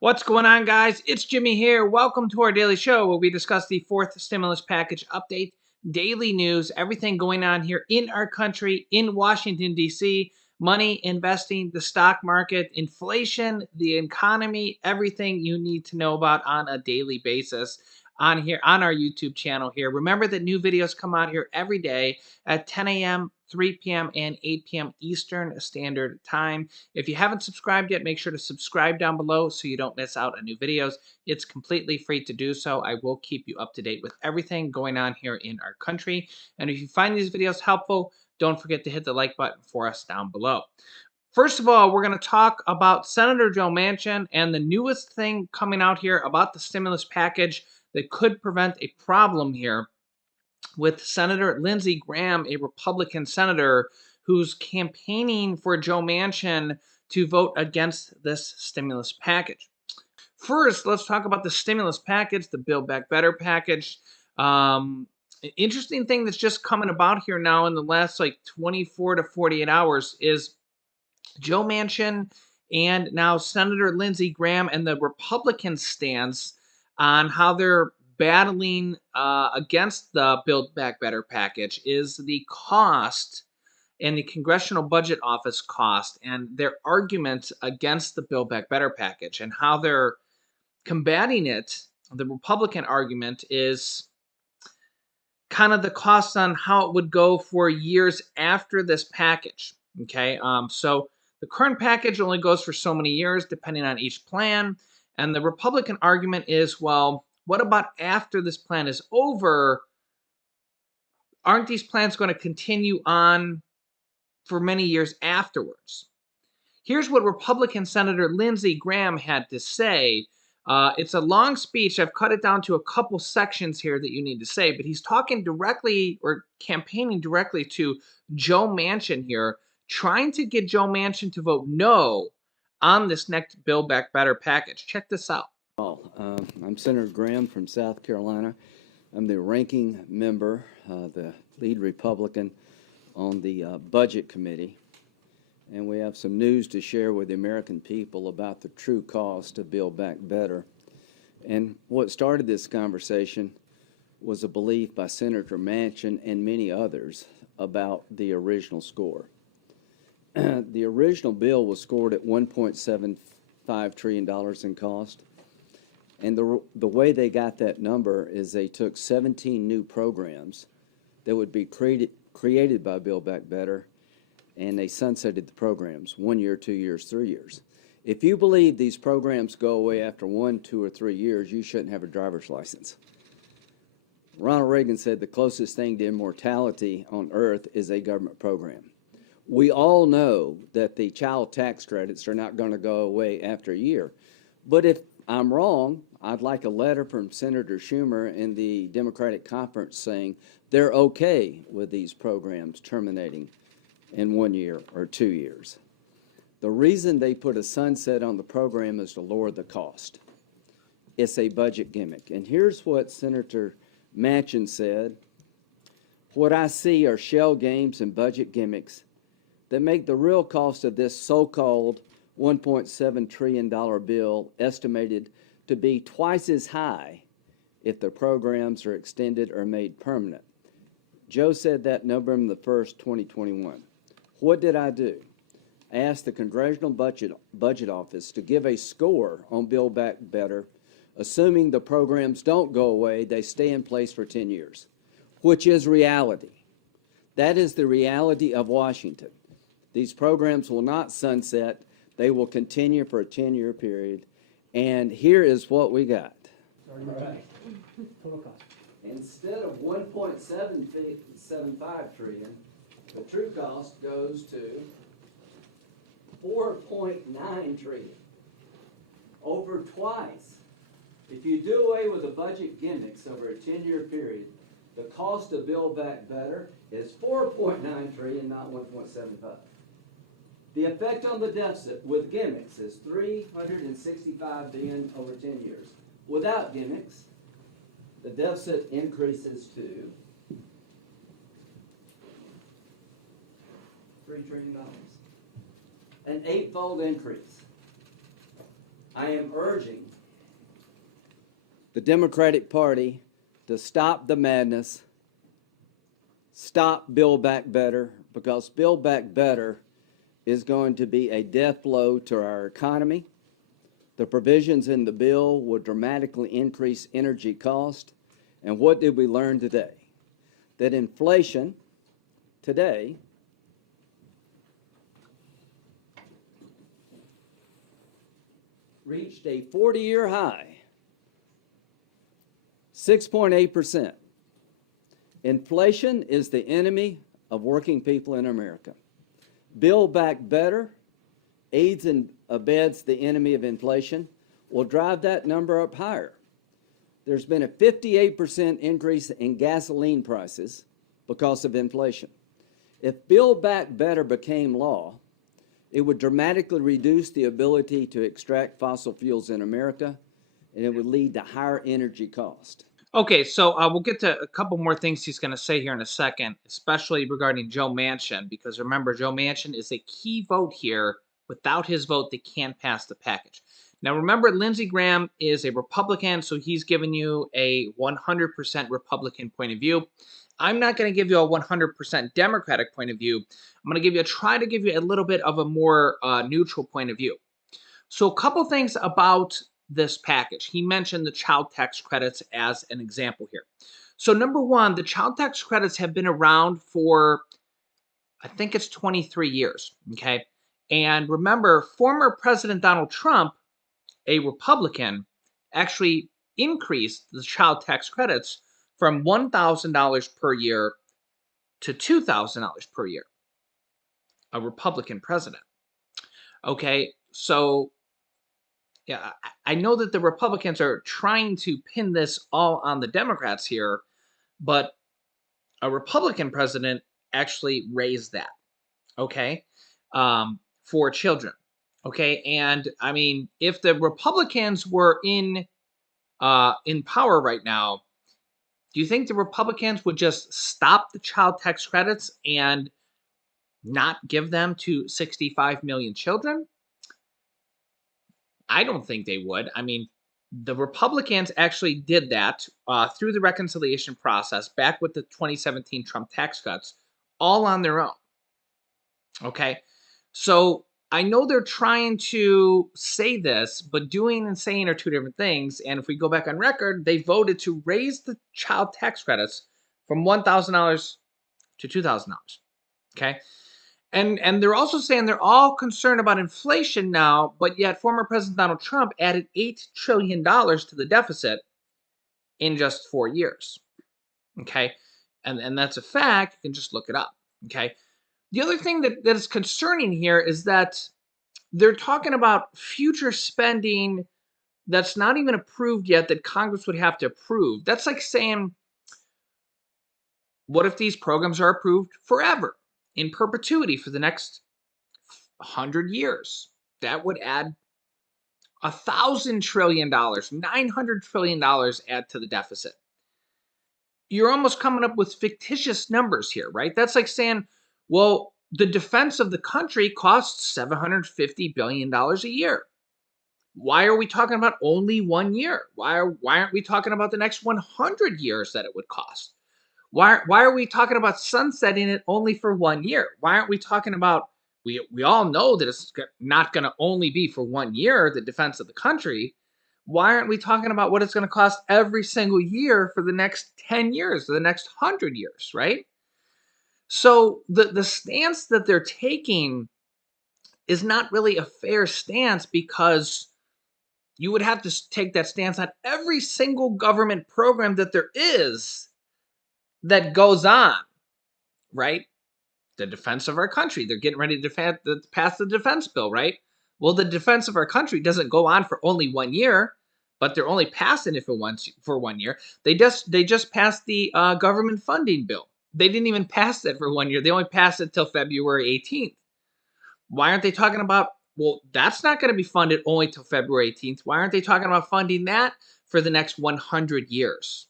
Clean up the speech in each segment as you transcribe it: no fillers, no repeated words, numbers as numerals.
What's going on, guys? It's Jimmy here. Welcome to our daily show where we discuss the fourth stimulus package update, daily news, everything going on here in our country, in Washington, D.C., money, investing, the stock market, inflation, the economy, everything you need to know about on a daily basis on here on our YouTube channel here. Remember that new videos come out here every day at 10 a.m., 3 p.m., and 8 p.m. Eastern Standard Time. If you haven't subscribed yet, make sure to subscribe down below so you don't miss out on new videos. It's completely free to do so. I will keep you up to date with everything going on here in our country. And if you find these videos helpful, don't forget to hit the like button for us down below. First of all, we're going to talk about Senator Joe Manchin and the newest thing coming out here about the stimulus package that could prevent a problem here with Senator Lindsey Graham, a Republican senator who's campaigning for Joe Manchin to vote against this stimulus package. First, let's talk about the stimulus package, the Build Back Better package. Interesting thing that's just coming about here now in the last 24 to 48 hours is Joe Manchin and now Senator Lindsey Graham and the Republican stance on how they're battling against the Build Back Better package is the cost and the Congressional Budget Office cost and their argument against the Build Back Better package and how they're combating it. The Republican argument is kind of the cost on how it would go for years after this package. Okay, so the current package only goes for so many years depending on each plan. And the Republican argument is, well, what about after this plan is over? Aren't these plans going to continue on for many years afterwards? Here's what Republican Senator Lindsey Graham had to say. It's a long speech. I've cut it down to a couple sections here that you need to say, but he's talking directly or campaigning directly to Joe Manchin here, trying to get Joe Manchin to vote no on this next Build Back Better package. Check this out. I'm Senator Graham from South Carolina. I'm the ranking member, the lead Republican on the Budget Committee. And we have some news to share with the American people about the true cost of Build Back Better. And what started this conversation was a belief by Senator Manchin and many others about the original score. The original bill was scored at $1.75 trillion in cost. And the way they got that number is they took 17 new programs that would be created by Build Back Better, and they sunsetted the programs 1 year, 2 years, 3 years. If you believe these programs go away after 1, 2, or 3 years, you shouldn't have a driver's license. Ronald Reagan said the closest thing to immortality on earth is a government program. We all know that the child tax credits are not going to go away after a year. But if I'm wrong, I'd like a letter from Senator Schumer in the Democratic conference saying they're okay with these programs terminating in 1 year or 2 years. The reason they put a sunset on the program is to lower the cost. It's a budget gimmick. And here's what Senator Manchin said. What I see are shell games and budget gimmicks that make the real cost of this so-called $1.7 trillion bill estimated to be twice as high if the programs are extended or made permanent. Joe said that November the 1st, 2021. What did I do? I asked the Congressional Budget Office to give a score on Build Back Better, assuming the programs don't go away, they stay in place for 10 years, which is reality. That is the reality of Washington. These programs will not sunset. They will continue for a 10-year period. And here is what we got. All right. Total cost. Instead of $1.775 trillion, the true cost goes to $4.9 trillion, over twice. If you do away with the budget gimmicks over a 10-year period, the cost of Build Back Better is $4.9 trillion, not $1.75. The effect on the deficit with gimmicks is $365 billion over 10 years. Without gimmicks, the deficit increases to $3 trillion. An 8-fold increase. I am urging the Democratic Party to stop the madness, stop Build Back Better, because Build Back Better is going to be a death blow to our economy. The provisions in the bill will dramatically increase energy cost. And what did we learn today? That inflation today reached a 40-year high, 6.8%. Inflation is the enemy of working people in America. Build Back Better aids and abets the enemy of inflation, will drive that number up higher. There's been a 58% increase in gasoline prices because of inflation. If Build Back Better became law, it would dramatically reduce the ability to extract fossil fuels in America, and it would lead to higher energy cost. Okay, so we'll get to a couple more things he's going to say here in a second, especially regarding Joe Manchin, because remember, Joe Manchin is a key vote here. Without his vote, they can't pass the package. Now, remember, Lindsey Graham is a Republican, so he's giving you a 100% Republican point of view. I'm not going to give you a 100% Democratic point of view. I'm going to try to give you a little bit of a more neutral point of view. So a couple things about this package. He mentioned the child tax credits as an example here. So number one, the child tax credits have been around for, I think it's 23 years, okay? And remember, former President Donald Trump, a Republican, actually increased the child tax credits from $1,000 per year to $2,000 per year. A Republican president. Okay, so yeah, I know that the Republicans are trying to pin this all on the Democrats here, but a Republican president actually raised that, okay, for children, okay, and I mean, if the Republicans were in power right now, do you think the Republicans would just stop the child tax credits and not give them to 65 million children? I don't think they would. I mean, the Republicans actually did that through the reconciliation process back with the 2017 Trump tax cuts, all on their own. Okay. So I know they're trying to say this, but doing and saying are two different things. And if we go back on record, they voted to raise the child tax credits from $1,000 to $2,000. Okay. And they're also saying they're all concerned about inflation now, but yet former President Donald Trump added $8 trillion to the deficit in just 4 years. Okay. And that's a fact. You can just look it up. Okay. The other thing that is concerning here is that they're talking about future spending that's not even approved yet that Congress would have to approve. That's like saying, what if these programs are approved forever, in perpetuity for the next 100 years? That would add $1,000 trillion, $900 trillion add to the deficit. You're almost coming up with fictitious numbers here, right? That's like saying, well, the defense of the country costs $750 billion a year. Why are we talking about only 1 year? Why aren't we talking about the next 100 years that it would cost? Why are we talking about sunsetting it only for 1 year? Why aren't we talking about, we all know that it's not going to only be for 1 year, the defense of the country. Why aren't we talking about what it's going to cost every single year for the next 10 years, for the next 100 years, right? So the stance that they're taking is not really a fair stance, because you would have to take that stance on every single government program that there is that goes on, right? The defense of our country. They're getting ready to pass the defense bill, right? Well, the defense of our country doesn't go on for only 1 year, but they're only passing it for 1 year. They just passed the government funding bill. They didn't even pass it for 1 year. They only passed it till February 18th. Why aren't they talking about, well, that's not going to be funded only till February 18th. Why aren't they talking about funding that for the next 100 years?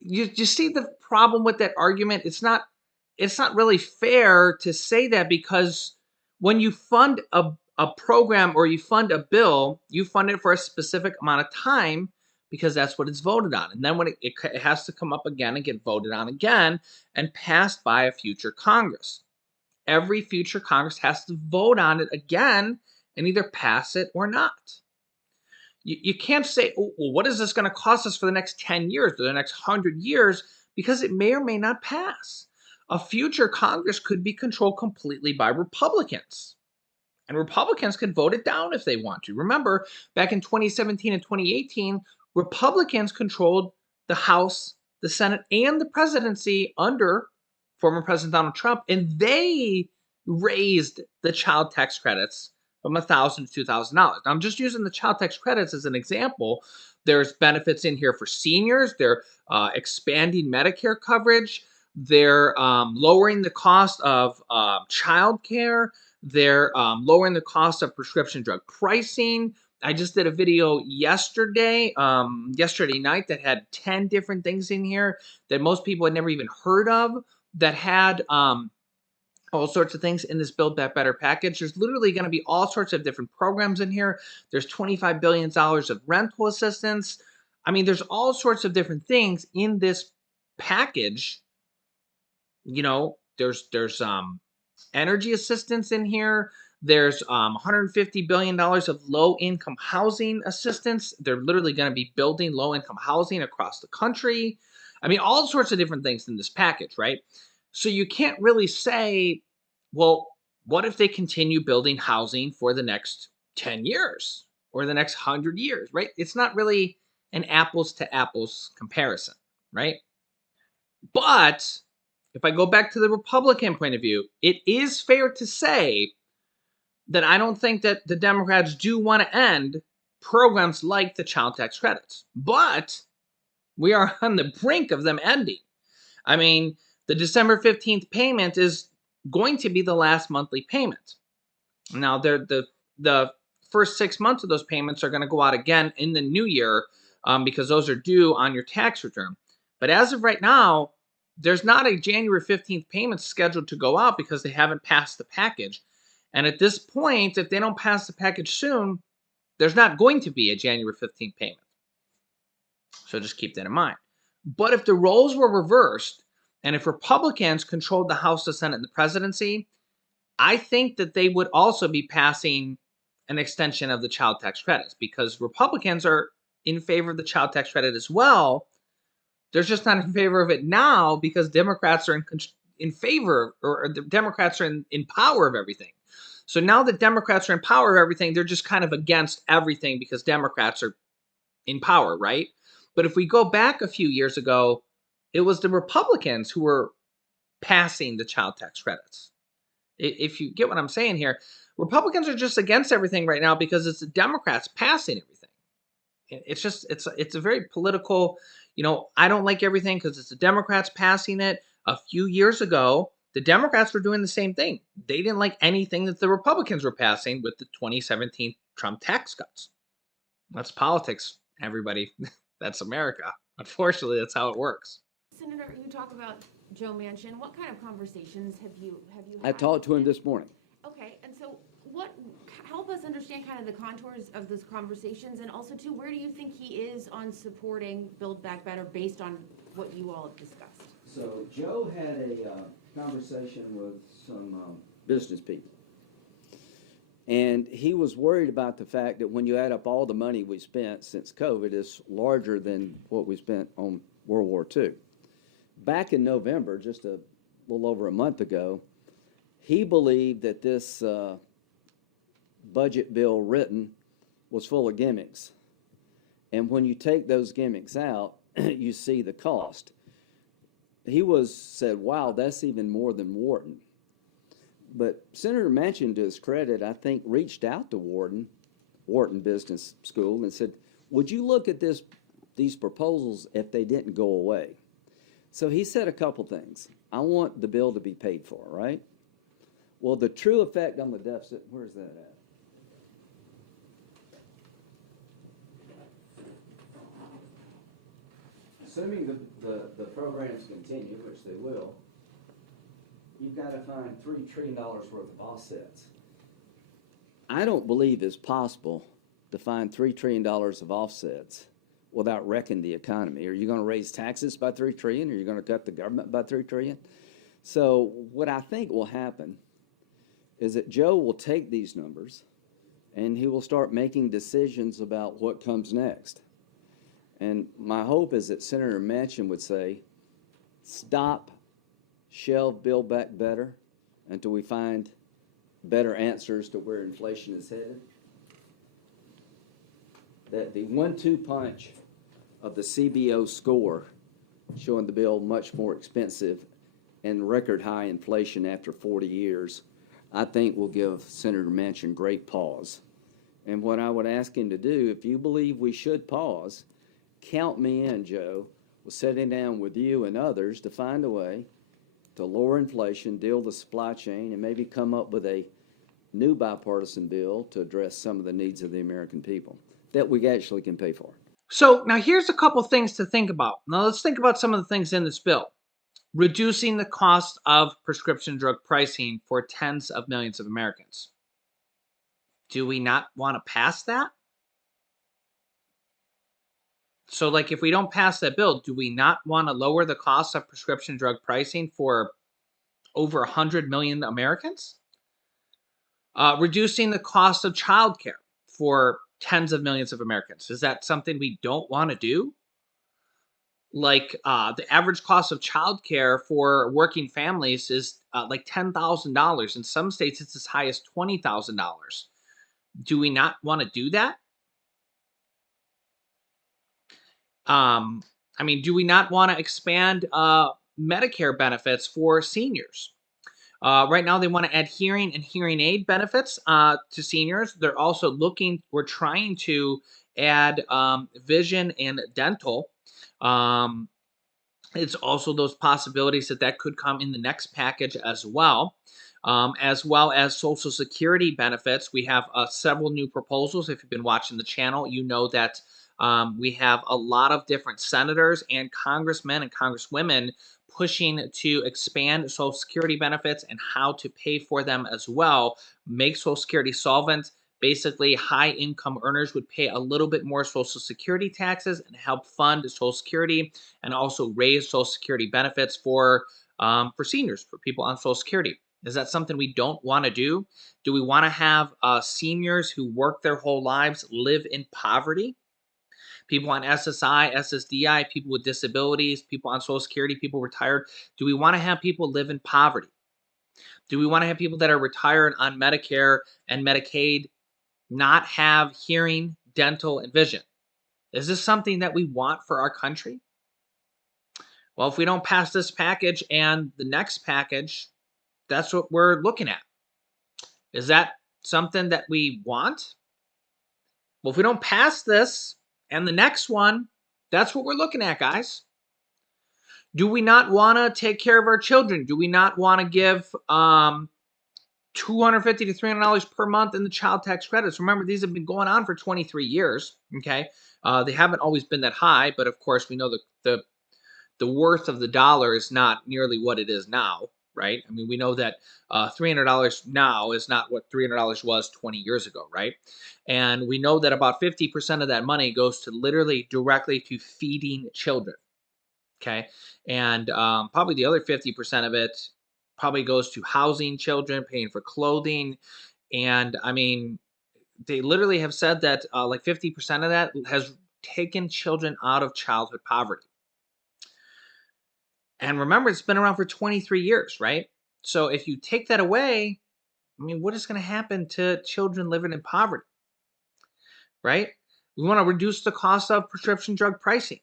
You see the problem with that argument? It's not really fair to say that, because when you fund a program or you fund a bill, you fund it for a specific amount of time because that's what it's voted on. And then when it has to come up again and get voted on again and passed by a future Congress. Every future Congress has to vote on it again and either pass it or not. You can't say, oh, well, what is this going to cost us for the next 10 years or the next 100 years? Because it may or may not pass. A future Congress could be controlled completely by Republicans. And Republicans could vote it down if they want to. Remember, back in 2017 and 2018, Republicans controlled the House, the Senate, and the presidency under former President Donald Trump, and they raised the child tax credits from $1,000 to $2,000. Now, I'm just using the child tax credits as an example. There's benefits in here for seniors. They're expanding Medicare coverage. They're lowering the cost of child care. They're lowering the cost of prescription drug pricing. I just did a video yesterday night that had 10 different things in here that most people had never even heard of, that had all sorts of things in this Build Back Better package. There's literally going to be all sorts of different programs in here. There's $25 billion of rental assistance. I mean, there's all sorts of different things in this package. You know, there's energy assistance in here. There's $150 billion of low-income housing assistance. They're literally going to be building low-income housing across the country. I mean, all sorts of different things in this package, right? So you can't really say, well, what if they continue building housing for the next 10 years or the next 100 years, right? It's not really an apples to apples comparison, right? But if I go back to the Republican point of view, it is fair to say that I don't think that the Democrats do want to end programs like the child tax credits. But we are on the brink of them ending. I mean, the December 15th payment is going to be the last monthly payment. Now, the first 6 months of those payments are going to go out again in the new year because those are due on your tax return. But as of right now, there's not a January 15th payment scheduled to go out because they haven't passed the package. And at this point, if they don't pass the package soon, there's not going to be a January 15th payment. So just keep that in mind. But if the roles were reversed, and if Republicans controlled the House, the Senate, and the presidency, I think that they would also be passing an extension of the child tax credits because Republicans are in favor of the child tax credit as well. They're just not in favor of it now because Democrats are in favor, or the Democrats are in power of everything. So now that Democrats are in power of everything, they're just kind of against everything because Democrats are in power, right? But if we go back a few years ago, it was the Republicans who were passing the child tax credits. If you get what I'm saying here, Republicans are just against everything right now because it's the Democrats passing everything. It's a very political, I don't like everything because it's the Democrats passing it. A few years ago, the Democrats were doing the same thing. They didn't like anything that the Republicans were passing with the 2017 Trump tax cuts. That's politics, everybody. That's America. Unfortunately, that's how it works. Senator, you talk about Joe Manchin. What kind of conversations have you I had? talked to him this morning. Okay, and so help us understand kind of the contours of those conversations, and also too, where do you think he is on supporting Build Back Better based on what you all have discussed? So Joe had a conversation with some business people. And he was worried about the fact that when you add up all the money we spent since COVID, it's larger than what we spent on World War II. Back in November, just a little over a month ago, he believed that this budget bill written was full of gimmicks. And when you take those gimmicks out, you see the cost. He said, wow, that's even more than Wharton. But Senator Manchin, to his credit, I think reached out to Wharton Business School and said, would you look at these proposals if they didn't go away? So he said a couple things. I want the bill to be paid for, right? Well, the true effect on the deficit, where's that at? Assuming the programs continue, which they will, you've got to find $3 trillion worth of offsets. I don't believe it's possible to find $3 trillion of offsets without wrecking the economy. Are you going to raise taxes by $3 trillion? Or are you going to cut the government by $3 trillion? So what I think will happen is that Joe will take these numbers and he will start making decisions about what comes next. And my hope is that Senator Manchin would say, stop, shelve Build Back Better until we find better answers to where inflation is headed. That the 1-2 punch of the CBO score showing the bill much more expensive and record high inflation after 40 years, I think will give Senator Manchin great pause. And what I would ask him to do, if you believe we should pause, count me in, Joe, with sitting down with you and others to find a way to lower inflation, deal with the supply chain, and maybe come up with a new bipartisan bill to address some of the needs of the American people that we actually can pay for. So now here's a couple things to think about. Now let's think about some of the things in this bill. Reducing the cost of prescription drug pricing for tens of millions of Americans. Do we not want to pass that? So, like, if we don't pass that bill, do we not want to lower the cost of prescription drug pricing for over 100 million Americans? Reducing the cost of childcare for tens of millions of Americans. Is that something we don't want to do? Like, the average cost of childcare for working families is like $10,000. In some states, it's as high as $20,000. Do we not want to do that? I mean, do we not want to expand Medicare benefits for seniors? Right now, they want to add hearing and hearing aid benefits to seniors. They're also we're trying to add vision and dental. It's also those possibilities that could come in the next package as well as Social Security benefits. We have several new proposals. If you've been watching the channel, you know that we have a lot of different senators and congressmen and congresswomen pushing to expand Social Security benefits and how to pay for them as well, make Social Security solvent. Basically, high income earners would pay a little bit more Social Security taxes and help fund Social Security, and also raise Social Security benefits for seniors, for people on Social Security. Is that something we don't want to do? Do we want to have seniors who work their whole lives live in poverty? People on SSI, SSDI, people with disabilities, people on Social Security, people retired. Do we want to have people live in poverty? Do we want to have people that are retired on Medicare and Medicaid not have hearing, dental, and vision? Is this something that we want for our country? Well, if we don't pass this package and the next package, that's what we're looking at. Is that something that we want? Well, if we don't pass this and the next one, that's what we're looking at, guys. Do we not want to take care of our children? Do we not want to give $250 to $300 per month in the child tax credits? Remember, these have been going on for 23 years. Okay, they haven't always been that high, but of course, we know the worth of the dollar is not nearly what it is now, right? I mean, we know that $300 now is not what $300 was 20 years ago, right? And we know that about 50% of that money goes to literally directly to feeding children. Okay, and probably the other 50% of it probably goes to housing children, paying for clothing, and I mean, they literally have said that like 50% of that has taken children out of childhood poverty. And remember, it's been around for 23 years, right? So if you take that away, I mean, what is going to happen to children living in poverty, right? We want to reduce the cost of prescription drug pricing.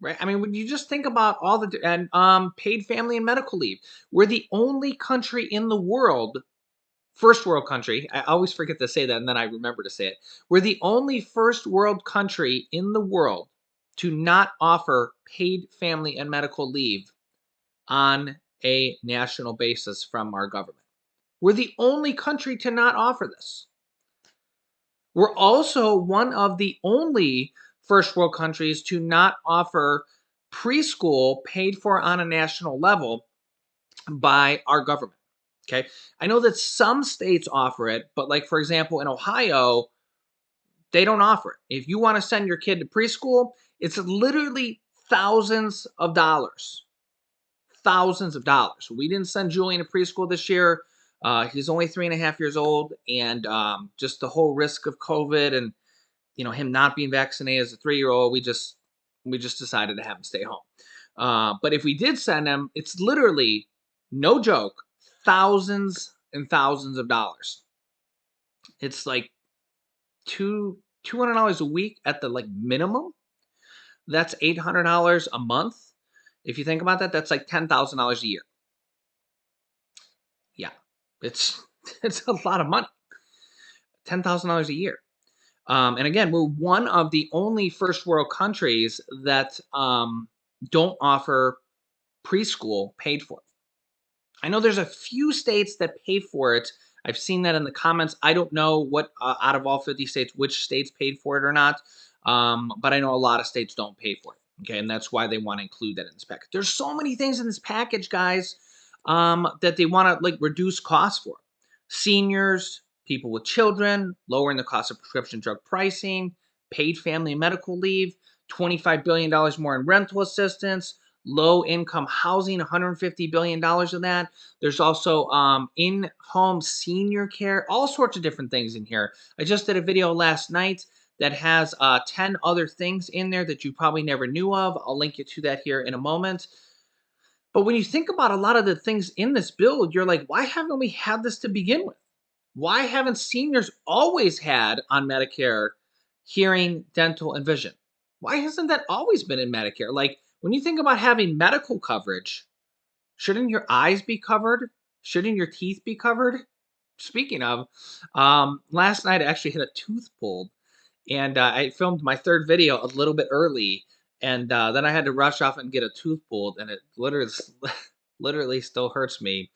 Right. I mean, when you just think about all the paid family and medical leave, we're the only country in the world, first world country. I always forget to say that, and then I remember to say it. We're the only first world country in the world to not offer paid family and medical leave on a national basis from our government. We're the only country to not offer this. We're also one of the only first world countries to not offer preschool paid for on a national level by our government. Okay. I know that some states offer it, but like, for example, in Ohio, they don't offer it. If you want to send your kid to preschool, it's literally thousands of dollars. Thousands of dollars. We didn't send Julian to preschool this year. He's only 3.5 years old, and just the whole risk of COVID and him not being vaccinated as a 3-year-old, we just decided to have him stay home. But if we did send him, it's literally no joke, thousands and thousands of dollars. It's like $200 a week at the like minimum. That's $800 a month. If you think about that, that's like $10,000 a year. Yeah, it's it's a lot of money. $10,000 a year. And again, we're one of the only first world countries that don't offer preschool paid for. I know there's a few states that pay for it. I've seen that in the comments. I don't know what out of all 50 states, which states paid for it or not. But I know a lot of states don't pay for it. Okay, and that's why they want to include that in this package. There's so many things in this package, guys, that they want to like reduce costs for. Seniors, people with children, lowering the cost of prescription drug pricing, paid family and medical leave, $25 billion more in rental assistance, low income housing, $150 billion of that. There's also in-home senior care, all sorts of different things in here. I just did a video last night that has 10 other things in there that you probably never knew of. I'll link you to that here in a moment. But when you think about a lot of the things in this bill, you're like, why haven't we had this to begin with? Why haven't seniors always had on Medicare hearing, dental, and vision? Why hasn't that always been in Medicare? Like, when you think about having medical coverage, shouldn't your eyes be covered? Shouldn't your teeth be covered? Speaking of, last night I actually had a tooth pulled, and I filmed my third video a little bit early, and then I had to rush off and get a tooth pulled, and it literally, literally still hurts me.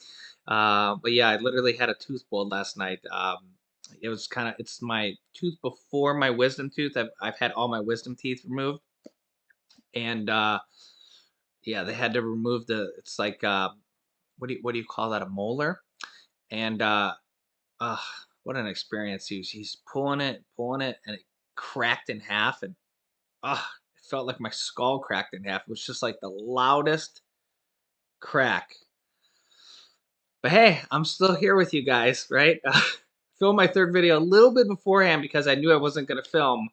But yeah, I literally had a tooth pulled last night. It was it's my tooth before my wisdom tooth. I've had all my wisdom teeth removed, and yeah, they had to remove it's like what do you call that, a molar? And uh, what an experience. He's pulling it, and it cracked in half, and it felt like my skull cracked in half. It was just like the loudest crack. But hey, I'm still here with you guys, right? Filmed my third video a little bit beforehand because I knew I wasn't going to film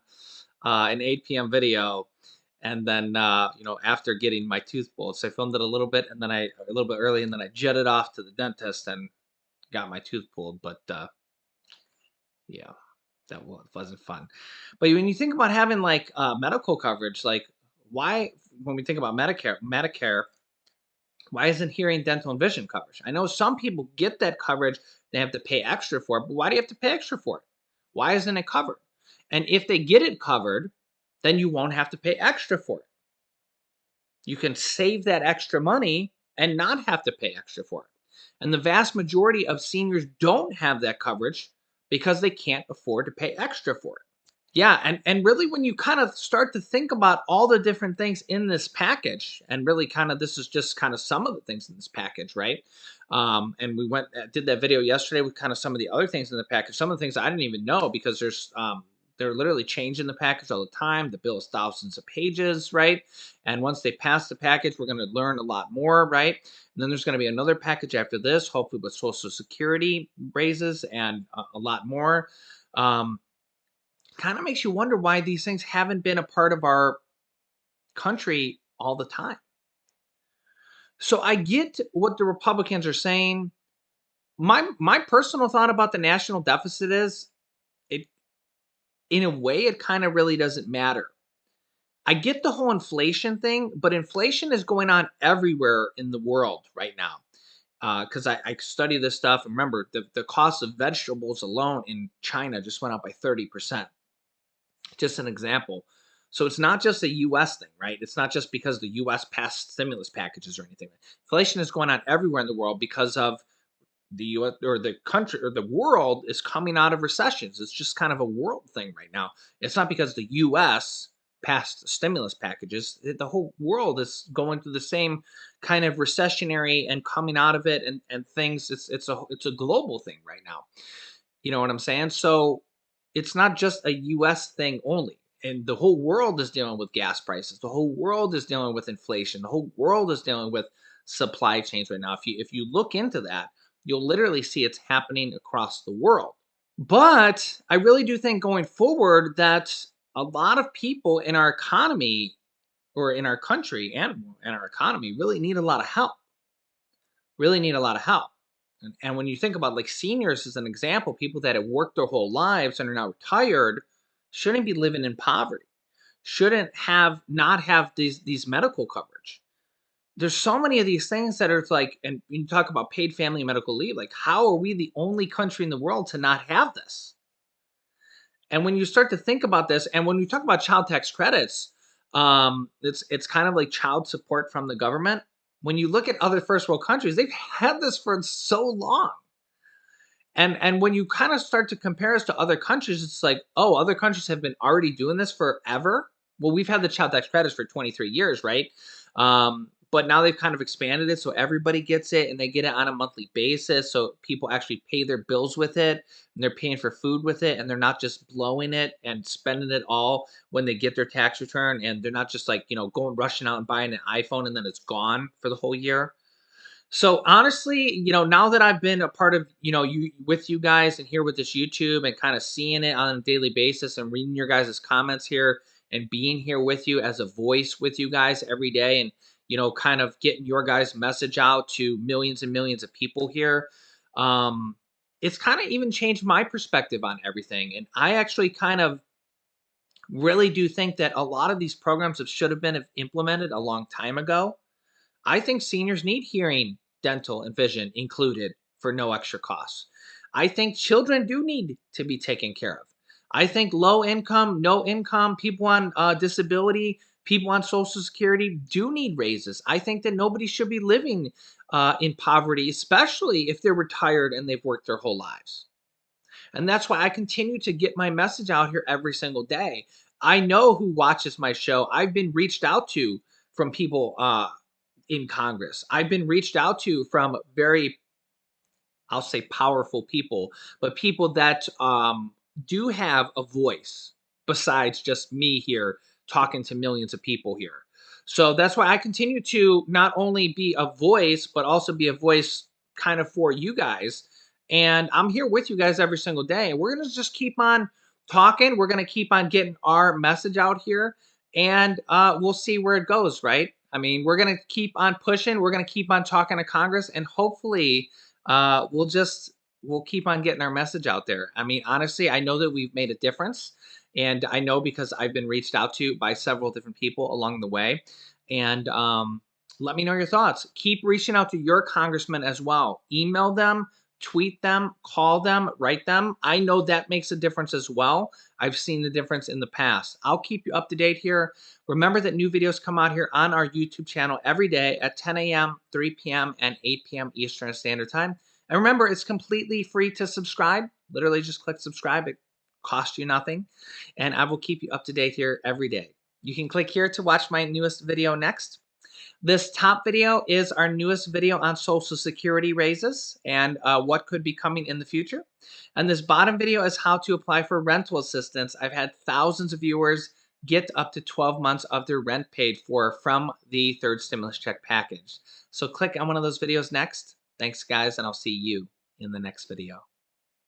an 8 p.m. video. And then, after getting my tooth pulled, so I filmed it a little bit, and then a little bit early, and then I jetted off to the dentist and got my tooth pulled. But yeah, that wasn't fun. But when you think about having like medical coverage, like why, when we think about Medicare, why isn't hearing, dental, and vision coverage? I know some people get that coverage, they have to pay extra for it, but why do you have to pay extra for it? Why isn't it covered? And if they get it covered, then you won't have to pay extra for it. You can save that extra money and not have to pay extra for it. And the vast majority of seniors don't have that coverage because they can't afford to pay extra for it. Yeah, and really when you kind of start to think about all the different things in this package, and really kind of this is just kind of some of the things in this package, right? And we did that video yesterday with kind of some of the other things in the package. Some of the things I didn't even know because they're literally changing the package all the time. The bill is thousands of pages, right? And once they pass the package, we're going to learn a lot more, right? And then there's going to be another package after this, hopefully with Social Security raises and a lot more. Kind of makes you wonder why these things haven't been a part of our country all the time. So I get what the Republicans are saying. My personal thought about the national deficit is it, in a way, it kind of really doesn't matter. I get the whole inflation thing, but inflation is going on everywhere in the world right now. Because I study this stuff. And remember, the cost of vegetables alone in China just went up by 30%. Just an example. So it's not just a US thing, right? It's not just because the US passed stimulus packages or anything. Inflation is going on everywhere in the world because of the US, or the country, or the world is coming out of recessions. It's just kind of a world thing right now. It's not because the US past stimulus packages. The whole world is going through the same kind of recessionary and coming out of it, and things. It's a global thing right now. You know what I'm saying? So it's not just a US thing only. And the whole world is dealing with gas prices. The whole world is dealing with inflation. The whole world is dealing with supply chains right now. If you look into that, you'll literally see it's happening across the world. But I really do think going forward that a lot of people in our economy, or in our country and in our economy, really need a lot of help. Really need a lot of help. And when you think about like seniors as an example, people that have worked their whole lives and are now retired shouldn't be living in poverty. Shouldn't have not have these medical coverage. There's so many of these things that are like, and you talk about paid family and medical leave, like how are we the only country in the world to not have this? And when you start to think about this, and when you talk about child tax credits, it's kind of like child support from the government. When you look at other first world countries, they've had this for so long. And when you kind of start to compare us to other countries, it's like, oh, other countries have been already doing this forever. Well, we've had the child tax credits for 23 years, right? But now they've kind of expanded it so everybody gets it and they get it on a monthly basis. So people actually pay their bills with it and they're paying for food with it, and they're not just blowing it and spending it all when they get their tax return, and they're not just like, going rushing out and buying an iPhone and then it's gone for the whole year. So honestly, now that I've been a part of, you with you guys and here with this YouTube and kind of seeing it on a daily basis and reading your guys' comments here and being here with you as a voice with you guys every day, and kind of getting your guys' message out to millions and millions of people here, um, it's kind of even changed my perspective on everything. And I actually kind of really do think that a lot of these programs should have been implemented a long time ago. I think seniors need hearing, dental, and vision included for no extra cost. I think children do need to be taken care of. I think low income, no income, people on disability, people on Social Security do need raises. I think that nobody should be living in poverty, especially if they're retired and they've worked their whole lives. And that's why I continue to get my message out here every single day. I know who watches my show. I've been reached out to from people in Congress. I've been reached out to from very, I'll say, powerful people, but people that do have a voice besides just me here talking to millions of people here. So that's why I continue to not only be a voice, but also be a voice kind of for you guys. And I'm here with you guys every single day. And we're going to just keep on talking. We're going to keep on getting our message out here, and we'll see where it goes, right? I mean, we're going to keep on pushing. We're going to keep on talking to Congress, and hopefully we'll keep on getting our message out there. I mean, honestly, I know that we've made a difference, and I know because I've been reached out to by several different people along the way. And let me know your thoughts. Keep reaching out to your congressman as well. Email them, tweet them, call them, write them. I know that makes a difference as well. I've seen the difference in the past. I'll keep you up to date here. Remember that new videos come out here on our YouTube channel every day at 10 a.m., 3 p.m., and 8 p.m. Eastern Standard Time. And remember, it's completely free to subscribe. Literally just click subscribe. It costs you nothing. And I will keep you up to date here every day. You can click here to watch my newest video next. This top video is our newest video on Social Security raises and what could be coming in the future. And this bottom video is how to apply for rental assistance. I've had thousands of viewers get up to 12 months of their rent paid for from the third stimulus check package. So click on one of those videos next. Thanks, guys, and I'll see you in the next video.